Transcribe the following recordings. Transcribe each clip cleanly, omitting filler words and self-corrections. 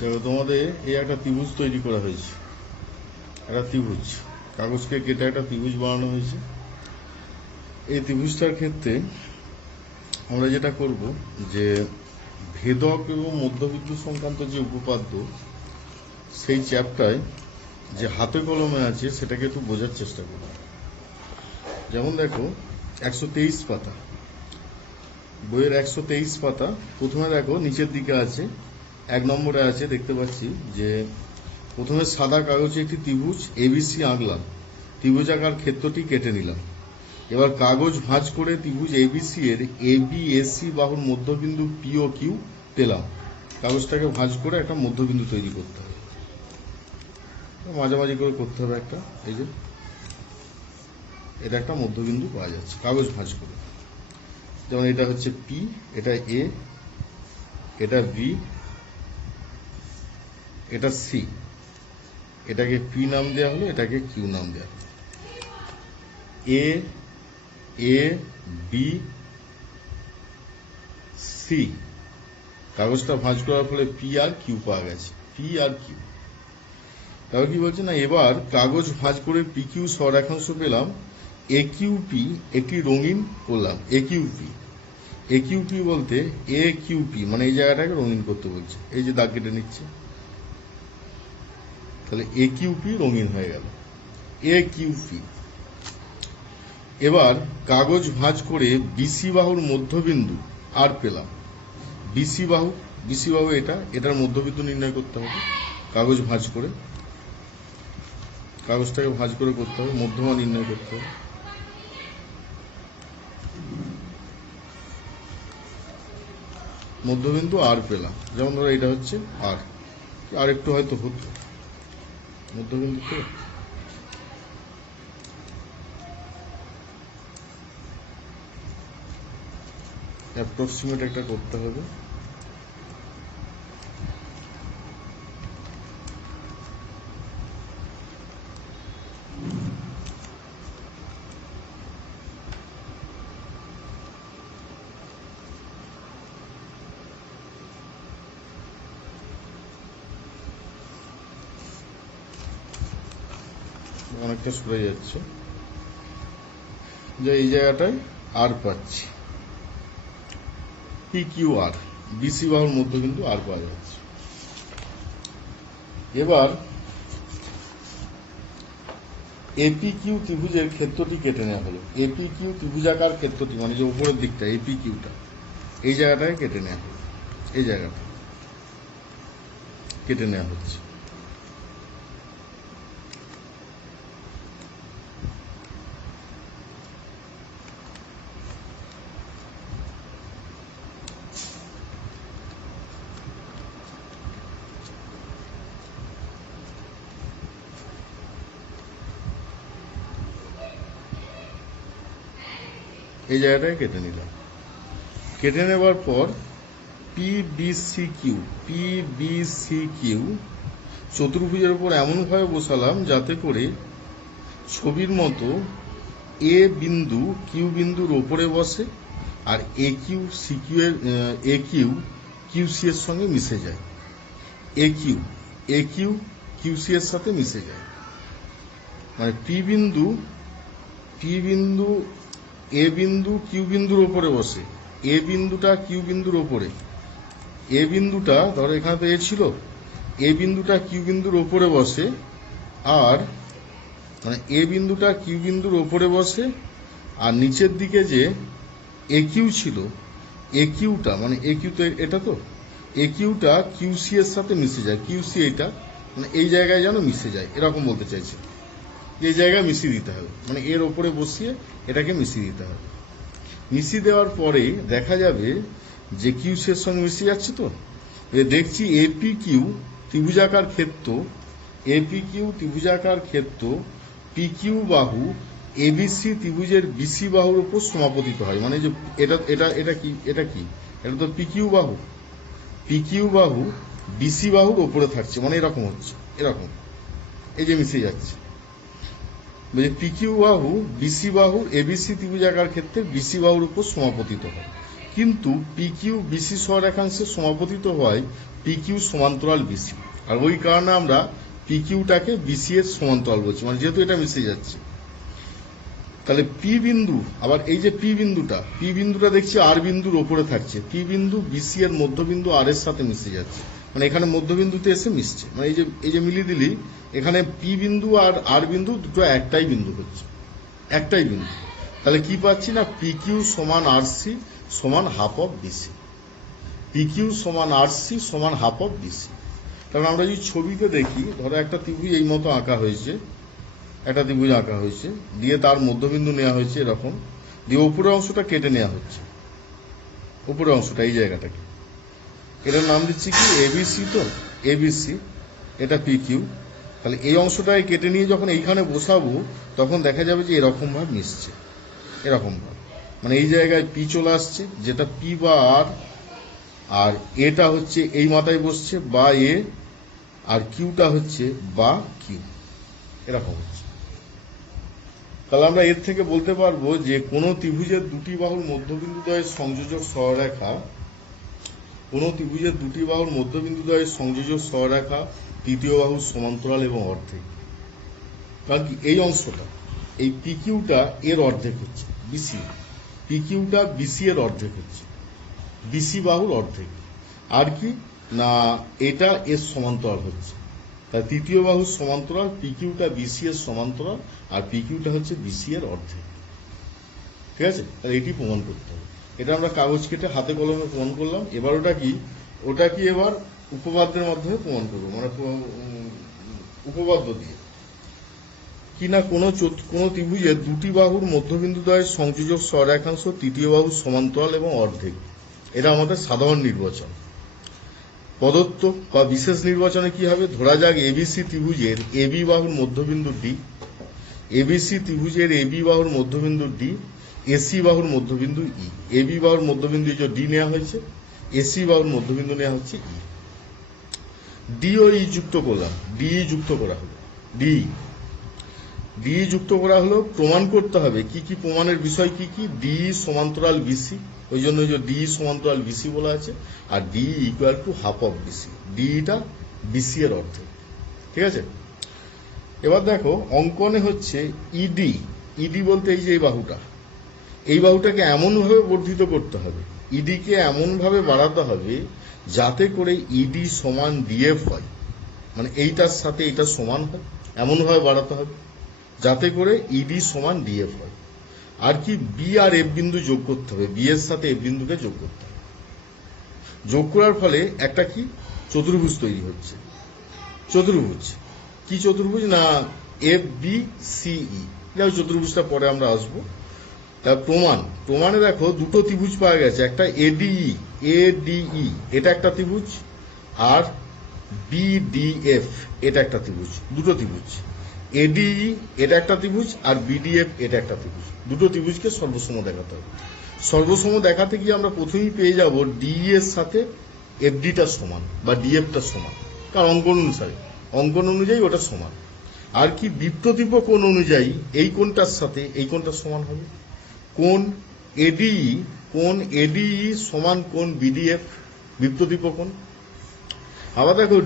দেখো তোমাদের এই একটা ত্রিভুজ তৈরি করা হয়েছে, একটা ত্রিভুজ কাগজকে কেটে একটা ত্রিভুজ বানানো হয়েছে। এই ত্রিভুজটার ক্ষেত্রে আমরা যেটা করব যে ভেদক এবং মধ্যবিন্দু সংক্রান্ত যে উপপাদ্য সেই চ্যাপ্টারে যে হাতে কলমে আছে সেটাকে একটু বোঝার চেষ্টা করব। যেমন দেখো 123 পাতা, বইয়ের 123 পাতা। প্রথমে দেখো নিচের দিকে আছে, 1 নম্বরে আছে, দেখতে পাচ্ছি যে প্রথমে সাদা কাগজে একটি ত্রিভুজ এবিসি আঁকলাম, ত্রিভুজাকার ক্ষেত্রটি কেটে নিলাম। এবার কাগজ ভাঁজ করে ত্রিভুজ এবিসি এর এবিএসি বাহুর মধ্যবিন্দু পি ও কিউ পেলাম। কাগজটাকে ভাঁজ করে একটা মধ্যবিন্দু তৈরি করতে হবে, মাঝামাঝি করে করতে হবে একটা। এই যে এটা একটা মধ্যবিন্দু পাওয়া যাচ্ছে কাগজ ভাঁজ করে। যেমন এটা হচ্ছে পি, এটা এ, এটা বি, এটা সি। এটাকে পি নাম দেওয়া হলো, এটাকে কিউ নাম দেওয়া হলো। এ এ বি সি, কাগজটা ভাঁজ করার ফলে পি আর কিউ পাওয়া গেছে, পি আর কিউ। তাহলে কি বলছে না, এবার কাগজ ভাঁজ করে পি কিউ স্বরেখাংশ পেলাম, এ কিউ পি একটি রঙিন করলাম। এ কিউ পি, এ কিউ পি বলতে এ কিউ পি মানে এই জায়গাটাকে রঙিন করতে বলছে। এই যে দাগ কেটে নিচ্ছে, তাহলে এ কিউ পি রঙিন হয়ে গেল, এ কিউ পি। এবার কাগজ ভাঁজ করে বিসি বাহুর মধ্যবিন্দু আর পেলাম। বিসি বাহু, বিসি বাহু এটা, এটার মধ্যবিন্দু নির্ণয় করতে হবে কাগজ ভাঁজ করে। কাগজটাকে ভাঁজ করে করতে হবে, মধ্যমা নির্ণয় করতে হবে। মধ্যবিন্দু আর পেলাম, যেমন ধরো এটা হচ্ছে আর, আর একটু হয়তো হতো মধ্যবিন্দুতে। অ্যাপ্রক্সিমেট একটা করতে হবে। অনেকটা সরে যাচ্ছে, যে এই জায়গাটায় আর পাচ্ছি, পি কিউ আর, বিসি বাহুর মধ্যবিন্দু আর পাওয়া যাচ্ছে। এবার এপি কিউ ত্রিভুজের ক্ষেত্রটি কেটে নেওয়া হলো। এপি কিউ ত্রিভুজাকার ক্ষেত্রটি মানে যে উপরের দিকটা এপি কিউটা, এই জায়গাটাকে কেটে নেওয়া হলো, এই জায়গাটা কেটে নেওয়া হচ্ছে। এই জায়গাটাকে কেটে নিলাম। কেটে নেবার পর P B C Q, P B C Q চতুর্ভুজের উপর এমনভাবে বসালাম যাতে করে ছবির মতো এ বিন্দু কিউ বিন্দুর ওপরে বসে, আর এ কিউ সি কিউ এর এ কিউ কিউ সি এর সঙ্গে মিশে যায়। এ কিউ কিউ সি এর সাথে মিশে যায়, মানে পি বিন্দু এ বিন্দু কিউ বিন্দুর ওপরে বসে, এ বিন্দুটা কিউ বিন্দুর ওপরে, এ বিন্দুটা ধরো এখানে তো এ ছিল, এ বিন্দুটা কিউ বিন্দুর ওপরে বসে, আর মানে এ বিন্দুটা কিউ বিন্দুর ওপরে বসে, আর নিচের দিকে যে এ কিউ ছিল, এ কিউটা মানে এ কিউ তো এটা, তো এ কিউটা কিউ সি এর সাথে মিশে যায়। কিউ সি এটা মানে এই জায়গায় যেন মিশে যায়, এরকম বলতে চাইছে। এই জায়গায় মিশিয়ে দিতে হবে, মানে এর ওপরে বসিয়ে এটাকে মিশিয়ে দিতে হবে। মিশিয়ে দেওয়ার পরে দেখা যাবে যে কিউ সি এর সঙ্গে মিশে যাচ্ছে। তো দেখছি এপি কিউ ত্রিভুজাকার ক্ষেত্র, এপি কিউ ত্রিভুজাকার ক্ষেত্র পি কিউ বাহু এবিসি ত্রিভুজের বিসি বাহুর উপর সমাপতিত হয়। মানে যে এটা এটা এটা কি, এটা কি, এটা তো পি কিউ বাহু, পি কিউ বাহু বিসি বাহুর ওপরে থাকছে, মানে এরকম হচ্ছে, এরকম এই যে মিশে যাচ্ছে। পি কিউ বাহু বিসি বাহুর এবিসি ত্রিভুজাকার ক্ষেত্রে বিসি বাহুর উপর সমাপতিত হয়। কিন্তু পিকিউ বিসি সহরেখাংশে সমাপতিত হয় পিকিউ সমান্তরাল বিসি, আর ওই কারণে আমরা পিকিউটাকে বিসি এর সমান্তরাল বলছি, মানে যেহেতু এটা মিশে যাচ্ছে। তাহলে পি বিন্দু, আবার এই যে পি বিন্দুটা দেখছি আর বিন্দুর ওপরে থাকছে, পি বিন্দু বিসি এর মধ্যবিন্দু আর এর সাথে মিশে যাচ্ছে, মানে এখানে মধ্যবিন্দুতে এসে মিশছে, মানে এই যে মিলিয়ে দিলি এখানে পি বিন্দু আর আর বিন্দু দুটো একটাই বিন্দু হচ্ছে, একটাই বিন্দু। তাহলে কি পাচ্ছি না, পি কিউ সমান আর সি সমান half of BC, P Q সমান আর সি সমান হাফ অফ বিসি। কারণ আমরা যদি ছবিতে দেখি, ধরো একটা ত্রিভুজ এই মতো আঁকা হয়েছে, একটা ত্রিভুজ আঁকা হয়েছে, দিয়ে তার মধ্যবিন্দু নেওয়া হয়েছে এরকম, দিয়ে উপরের অংশটা কেটে নেওয়া হচ্ছে, উপরের অংশটা এই জায়গাটাকে, এটার নাম দিচ্ছি কি এবিসি, তো এবিসি, এটা পি কিউ। তাহলে এই অংশটাকে কেটে নিয়ে যখন এইখানে বসাবো তখন দেখা যাবে যে এরকম ভাবে মিশছে, এরকম ভাবে, মানে এই জায়গায় পি চলে আসছে যেটা পি বা আর এটা হচ্ছে এই মাথায় বসছে বা এ, আর কিউটা হচ্ছে বা কিউ, এরকম হচ্ছে। তাহলে আমরা এর থেকে বলতে পারবো যে কোনো ত্রিভুজের দুটি বাহুর মধ্যবিন্দুদ্বয়ের সংযোজক সরলরেখা, কোনো ত্রিভুজের দুটি বাহুর মধ্যবিন্দুদ্বয়ের সংযোজক সরলরেখা তৃতীয় বাহুর সমান্তরাল এবং অর্ধেক। কারণ কি এই অংশটা, এই পিকিউটা এর অর্ধেক হচ্ছে বিসি, পিকিউটা বিসি এর অর্ধেক হচ্ছে, বিসি বাহুর অর্ধেক, আর কি না এটা এর সমান্তরাল হচ্ছে। তাই তৃতীয় বাহুর সমান্তরাল, পিকিউটা বিসি এর সমান্তরাল, আর পিকিউটা হচ্ছে বিসি এর অর্ধেক। ঠিক আছে, তাহলে এটি প্রমাণ করতে হবে। এটা আমরা কাগজ কেটে হাতে কলমে প্রমাণ করলাম। এবার ওটা কি এবার উপপাদ্যের মাধ্যমে প্রমাণ করবো, মানে উপপাদ্য দিয়ে কি না কোনো ত্রিভুজের দুটি বাহুর মধ্যবিন্দুদ্বয়ের সংযোজক সরলরেখাংশ তৃতীয় বাহুর সমান্তরাল এবং অর্ধেক, এটা আমাদের সাধারণ নির্বাচন। প্রদত্ত বা বিশেষ নির্বাচনে কি হবে, ধরা যাক এবিসি ত্রিভুজের এবি বাহুর মধ্যবিন্দু ডি, এবিসি ত্রিভুজের এবি বাহুর মধ্যবিন্দু ডি, এসি বাহুর মধ্যবিন্দু ই। এবি বাহুর মধ্যবিন্দু ডি নেওয়া হয়েছে, এসি বাহুর মধ্যবিন্দু নেওয়া হচ্ছে ই। ডি ও ই যুক্ত করলাম, ডি যুক্ত করা হলো, ডি যুক্ত করা হলো। প্রমাণ করতে হবে কি কি, প্রমাণের বিষয় কি কি, ডি সমান্তরাল বিসি, ওই জন্য ডি সমান্তরাল বিসি বলা আছে, আর D equal to half of BC, ডিটা বিসি এর অর্ধেক। ঠিক আছে, এবার দেখো অঙ্কনে হচ্ছে ইডি, ইডি বলতে এই যে এই বাহুটাকে এমনভাবে বর্ধিত করতে হবে, ইডিকে এমনভাবে বাড়াতে হবে যাতে করে ইডি সমান ডিএফ হয়, মানে এইটার সাথে এটা সমান হয়, এমনভাবে বাড়াতে হবে যাতে করে ইডি সমান ডিএফ হয়। আর কি বি আর এফ বিন্দু যোগ করতে হবে, বি এর সাথে এফ বিন্দুকে যোগ করতে হবে। যোগ করার ফলে একটা কি চতুর্ভুজ তৈরি হচ্ছে, চতুর্ভুজ কি চতুর্ভুজ না এফ বি সিই, যাই চতুর্ভুজটা পরে আমরা আসবো। তা প্রমাণে দেখো দুটো ত্রিভুজ পাওয়া গেছে, একটা এডিই এটা একটা ত্রিভুজ, আর বিডিএফ এটা একটা ত্রিভুজ, দুটো ত্রিভুজ, এডিই এটা একটা ত্রিভুজ আর বিডিএফ এটা একটা ত্রিভুজ, দুটো ত্রিভুজকে সর্বসম দেখাতে হবে। সর্বসম দেখাতে গিয়ে আমরা প্রথমেই পেয়ে যাব ডি এর সাথে এফডিটা সমান বা ডিএফটা সমান, কারণ অঙ্কন অনুযায়ী ওটা সমান। আর কি বিপ্রতীপ কোণ অনুযায়ী এই কোণটার সাথে এই কোণটা সমান হবে, কোণ এডিই সমান কোণ বিডিএফ, বিপ্রতীপ কোণ। আবার দেখো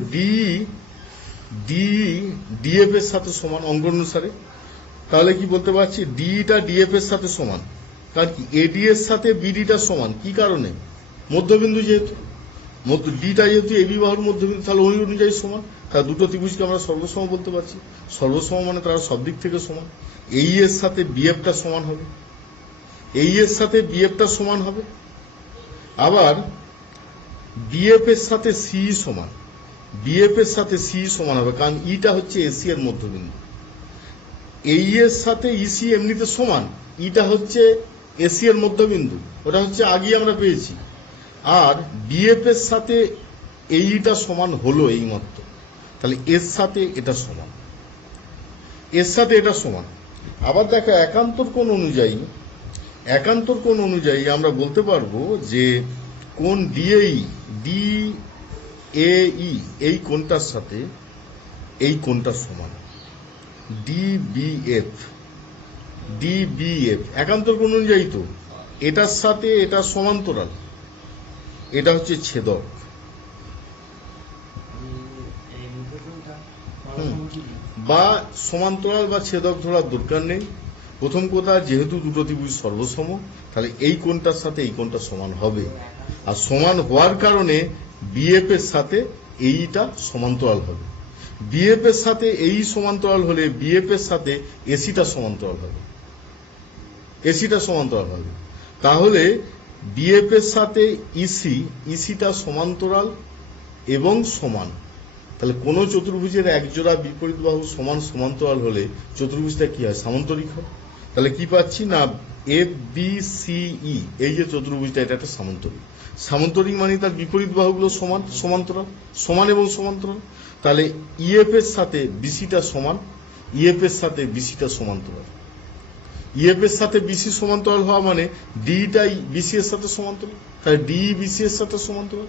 ডিএফ এর সাথে সমান অঙ্কন অনুসারে, তাহলে কি বলতে পারছি ডিটা ডিএফ এর সাথে সমান, কারণ কি এডি এর সাথে বিডিটা সমান, কি কারণে মধ্যবিন্দু যেহেতু, ডিটা যেহেতু এবি বাহুর মধ্যবিন্দু, তাহলে ওই অনুযায়ী সমান। তাহলে দুটো ত্রিভুজকে আমরা সর্বসম বলতে পারছি, সর্বসম মানে তারা সব দিক থেকে সমান। এই এর সাথে বিএফটা সমান হবে, এই এর সাথে বিএফটা সমান হবে, আবার বিএফ এর সাথে সি সমান, বিএফ এর সাথে সি সমান হবে, কারণ ইটা হচ্ছে এসি এর মধ্যবিন্দু। এই এর সাথে ইসি এমনিতে সমান, ইটা হচ্ছে এসি এর মধ্যবিন্দু, ওটা হচ্ছে আগেই আমরা পেয়েছি। আর বিএফ এর সাথে এইটা সমান হলো এইমাত্র, তাহলে এর সাথে এটা সমান, এর সাথে এটা সমান। আবার দেখো একান্তর কোণ অনুযায়ী আমরা বলতে পারবো যে কোণ ডিএই এই কোণটার সাথে এই কোণটা সমান, ডিবিএফ একান্তর কোণ অনুযায়ী তো এটার সাথে এটা সমান্তরাল, এটা হচ্ছে ছেদক। বা সমান্তরাল বা ছেদক ধরার দরকার নেই। প্রথম কথা, যেহেতু দুটো ত্রিভুজ সর্বসম, তাহলে এই কোণটার সাথে এই কোণটা সমান হবে, আর সমান হওয়ার কারণে বিএফ এর সাথে এইটা সমান্তরাল হবে। বিএফ এর সাথে এই সমান্তরাল হলে বিএফ এর সাথে এসিটা সমান্তরাল হবে, এসিটা সমান্তরাল হবে। তাহলে বিএফ এর সাথে ইসিটা সমান্তরাল এবং সমান। তাহলে কোন চতুর্ভুজের একজোড়া বিপরীত বাহু সমান সমান্তরাল হলে চতুর্ভুজটা কি হয়? সামান্তরিক হয়। তাহলে কি পাচ্ছি না, এফ বি সি ই, এই যে চতুর্ভুজটা, এটা একটা সামান্তরিক। সামান্তরিক মানে তার বিপরীত বাহুগুলো সমান, সমান্তরাল, সমান এবং সমান্তরাল। তাহলে ইএফ এর সাথে বিসিটা সমান, ইএফ এর সাথে বিসিটা সমান্তরাল। ইএফ এর সাথে বিসি সমান্তরাল হওয়া মানে ডিটাই বিসি এর সাথে সমান্তরাল, তাহলে ডি বিসি এর সাথে সমান্তরাল।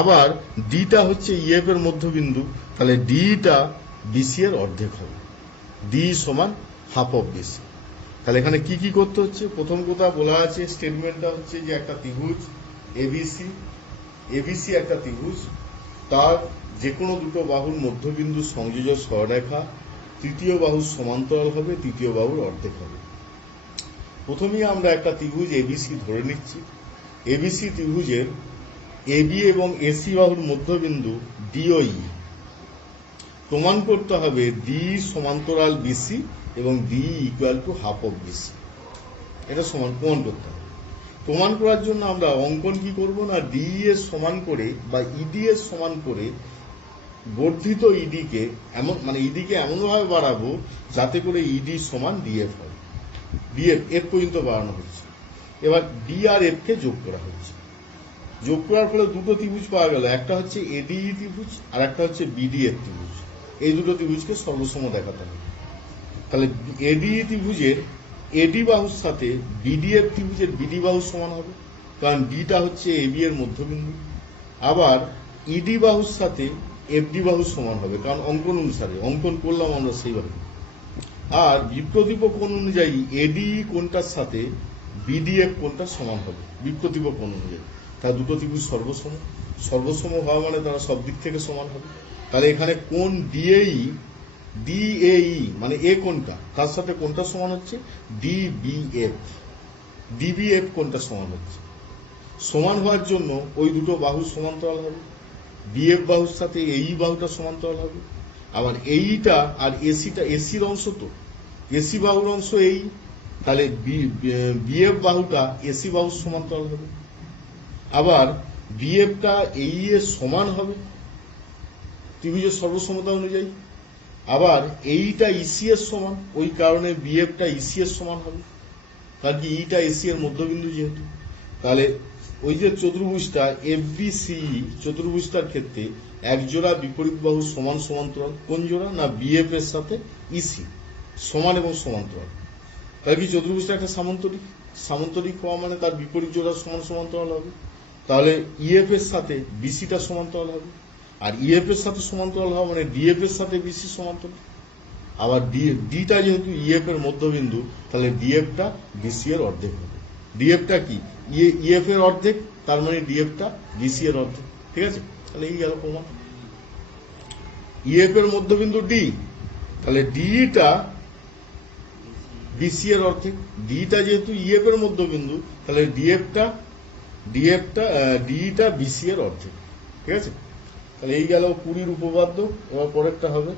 আবার ডিটা হচ্ছে ইএফ এর মধ্যবিন্দু, তাহলে ডিটা বিসি এর অর্ধেক হবে, ডি সমান হাফ অফ বিসি। তাহলে এখানে কি কি করতে হচ্ছে? প্রথম কথা বলা আছে, স্টেটমেন্টটা হচ্ছে যে একটা ত্রিভুজ এবিসি, এবিসি একটা ত্রিভুজ, তার যে কোনো দুটো বাহুর মধ্যবিন্দু সংযোজক সরলরেখা, তৃতীয় বাহুর সমান্তরাল হবে, তৃতীয় বাহুর অর্ধেক হবে। প্রথমেই আমরা একটা ত্রিভুজ এবিসি ধরে নিচ্ছি। এবিসি ত্রিভুজের এবি এবং এসি বাহুর মধ্যবিন্দু ডিওই প্রমাণ করতে হবে ডি সমান্তরাল বিসি এবং D equal to half of BC. এটা সমান প্রমাণ করতে হবে। প্রমাণ করার জন্য আমরা অঙ্কন কি করব না, ডি এর সমান করে বা ইডি এর সমান করে বর্ধিত ইডিকে এমন, মানে ইডিকে এমনভাবে বাড়াবো যাতে করে ইডি সমান ডিএফ হয়। ডিএফ এফ পর্যন্ত বাড়ানো হচ্ছে। এবার ডি আর এফ কে যোগ করা হচ্ছে। যোগ করার ফলে দুটো ত্রিভুজ পাওয়া গেল, একটা হচ্ছে এডিই ত্রিভুজ আর একটা হচ্ছে বিডিএফ ত্রিভুজ। এই দুটো ত্রিভুজকে সর্বসম দেখাতে হবে। তাহলে এডিই ত্রিভুজের এডি বাহুর সাথে বিডিএফ ত্রিভুজের বিডি বাহু সমান হবে, কারণ ডিটা হচ্ছে এবি এর মধ্যবিন্দু। আবার ইডি বাহুর সাথে এফডি বাহু সমান হবে, কারণ অঙ্কন অনুসারে অঙ্কন করলাম আমরা সেইভাবে। আর বিপ্রতীপ কোণ অনুযায়ী এডি কোণটার সাথে বিডিএফ কোণটা সমান হবে বিপ্রতীপ কোণ অনুযায়ী। তার দুটো ত্রিভুজ সর্বসম, সর্বসম হওয়া মানে তারা সব দিক থেকে সমান হবে। তাহলে এখানে কোণ ডিএই মানে এ কোণটা, তার সাথে কোণটা সমান হচ্ছে ডিবিএফ, ডিবিএফ কোণটা সমান হচ্ছে। সমান হওয়ার জন্য ওই দুটো বাহু সমান্তরাল হবে, বিএফ বাহুর সাথে এই বাহুটা সমান্তরাল হবে। আবার এইটা আর এসিটা, এসির অংশ তো, এসি বাহুর অংশ এই, তাহলে বিএফ বাহুটা এসি বাহুর সমান্তরাল হবে। আবার বিএফটা এই এর সমান হবে ত্রিভুজের সর্বসমতা অনুযায়ী। আবার এইটা ইসি এর সমান, ওই কারণে বিএফটা ইসি এর সমান হবে, কারণ কি ইটা এসি এর মধ্যবিন্দু যেহেতু। তাহলে ওই যে চতুর্ভুজটা এফবিসিই, চতুর্ভুজটার ক্ষেত্রে একজোড়া বিপরীত বাহু সমান সমান্তরাল। কোন জোড়া? না বিএফ এর সাথে ইসি সমান এবং সমান্তরাল। তাহলে কি চতুর্ভুজটা একটা সামান্তরিক, সামান্তরিক হওয়া মানে তার বিপরীত জোড়া সমান সমান্তরাল হবে। তাহলে ইএফ এর সাথে বিসিটা সমান্তরাল হবে, আর ইএফ এর সাথে সমান্তরাল হওয়া মানে ডিএফ এর সাথে বিসি সমান্তরাল। আবার ডিটা যেহেতু ইএফ এর মধ্যবিন্দু, তাহলে ডিএফটা বিসি এর অর্ধেক হবে। ডিএফটা কি? ইএফ এর অর্ধেক, তার মানে ডিএফটা বিসি এর অর্ধেক। ঠিক আছে, তাহলে এই গেল প্রমাণ। ইএফ এর মধ্যবিন্দু ডি, তাহলে ডিটা বিসি এর অর্ধেক। ডিটা যেহেতু ইএফ এর মধ্যবিন্দু, তাহলে ডিটা বিসি এর অর্ধেক। ঠিক আছে, তাহলে এই গেল 20 উপপাদ্য। এবার পরেরটা হবে